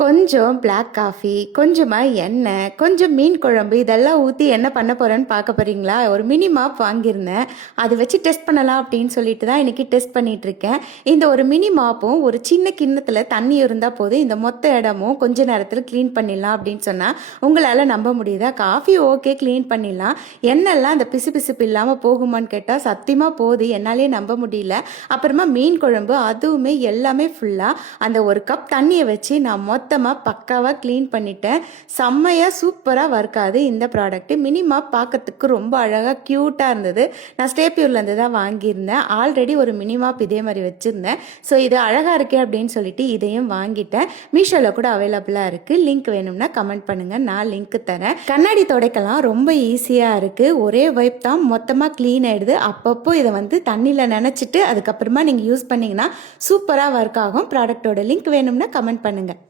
கொஞ்சம் black coffee, கொஞ்சமா எண்ணெய், கொஞ்சம் மீன் குழம்பு இதெல்லாம் ஊத்தி என்ன பண்ண போறேன்னு பார்க்க போறீங்களா? ஒரு மினி மாப் வாங்கியிருந்தேன். அது வச்சு டெஸ்ட் பண்ணலாம் அப்படின்னு சொல்லிட்டு தான் இன்னைக்கு டெஸ்ட் பண்ணிட்டு இருக்கேன். இந்த ஒரு மினி மாப்பும் ஒரு சின்ன கிண்ணத்துல தண்ணி இருந்தா போதும், இந்த மொத்த இடமும் கொஞ்ச நேரத்துல கிளீன் பண்ணிடலாம் அப்படின்னு சொன்னா, உங்களால நம்ப முடியுதா? காஃபி ஓகே கிளீன் பண்ணிடலாம். எண்ணெய்லாம் அந்த பிசுபிசுப்பு இல்லாம போகுமான்னு கேட்டா சத்தியமா போகுது. என்னாலயே நம்ப முடியல. அப்புறமா மீன் குழம்பு அதுவுமே எல்லாமே ஃபுல்லா அந்த ஒரு கப் தண்ணியை வச்சு நான் மொத்தமாக பக்காவாக க்ளீன் பண்ணிட்டேன். செம்மையாக சூப்பராக வர்க்காது இந்த ப்ராடக்ட்டு. மினிமாப் பார்க்கறதுக்கு ரொம்ப அழகாக க்யூட்டாக இருந்தது. நான் ஸ்டேப்யூர்லேருந்து தான் வாங்கியிருந்தேன். ஆல்ரெடி ஒரு மினிமாப் இதே மாதிரி வச்சுருந்தேன். ஸோ இது அழகாக இருக்கே அப்படின்னு சொல்லிட்டு இதையும் வாங்கிட்டேன். மீஷோவில் கூட அவைலபிளாக இருக்குது. லிங்க் வேணும்னா கமெண்ட் பண்ணுங்கள், நான் லிங்க் தரேன். கண்ணாடி துடைக்கலாம் ரொம்ப ஈஸியாக இருக்குது. ஒரே வைப் தான் மொத்தமாக க்ளீன் ஆகிடுது. அப்பப்போ இதை வந்து தண்ணியில் நினச்சிட்டு அதுக்கப்புறமா நீங்கள் யூஸ் பண்ணிங்கன்னா சூப்பராக ஒர்க் ஆகும். ப்ராடக்டோட லிங்க் வேணும்னா கமெண்ட் பண்ணுங்கள்.